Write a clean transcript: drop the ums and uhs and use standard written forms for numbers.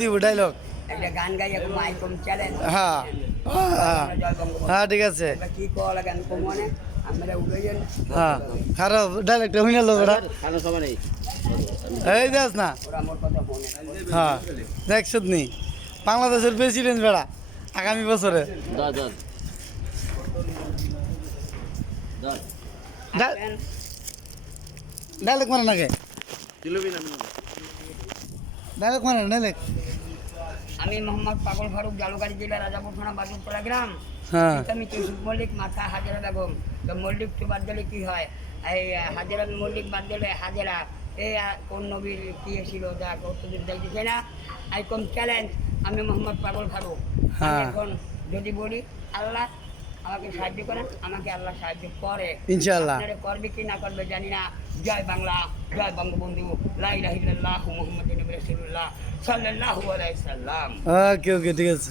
দিব ডায়লগ। একটা গান গাই এখন আইকম চ্যালেঞ্জ হ্যাঁ হ্যাঁ জয় বঙ্গবন্ধু হ্যাঁ ঠিক আছে। আমরা কি কল গান কমনে আমরা উড়াইয়েন হ্যাঁ খারাপ ডায়লগটা হইনা লোক ওটা এই দেখ না। ওরা মোর কথা ফোনে হ্যাঁ দেখছত নি বাংলাদেশের প্রেসিডেন্ট বেড়া আগামী বছরে ডায়লগ মানে নাকি ডায়লগ মানে ডায়লগ। আমি মোহাম্মদ পাগল ফারুক জালুকারি জেলা রাজাপুর থানা বাদুরপাড়া গ্রাম হ্যাঁ আমি ইউসুফ মল্লিক মাথা হাজেরা বেগম তো মল্লিক তো বাদ দিলে কি হয় এই হাজেরা মল্লিক বাদ দিলে হাজেরা এই কোন নবীর কি ছিল যা কতদিন দেখতেছে না আইকন চ্যালেঞ্জ আমি মোহাম্মদ পাগল ফারুক আমি হ্যাঁ। এখন যদি বলি আল্লাহ আমাকে সাহায্য করেন আমাকে আল্লাহ সাহায্য করে ইনশাআল্লাহ। আপনারা করবে কি না করবে জানি না। জয় বাংলা জয় বঙ্গবন্ধু লা ইলাহা ইল্লাল্লাহু মুহাম্মাদুর রাসূলুল্লাহ সাল্লাল্লাহু আলাইহি সাল্লাম। ওকে ওকে ঠিক আছে।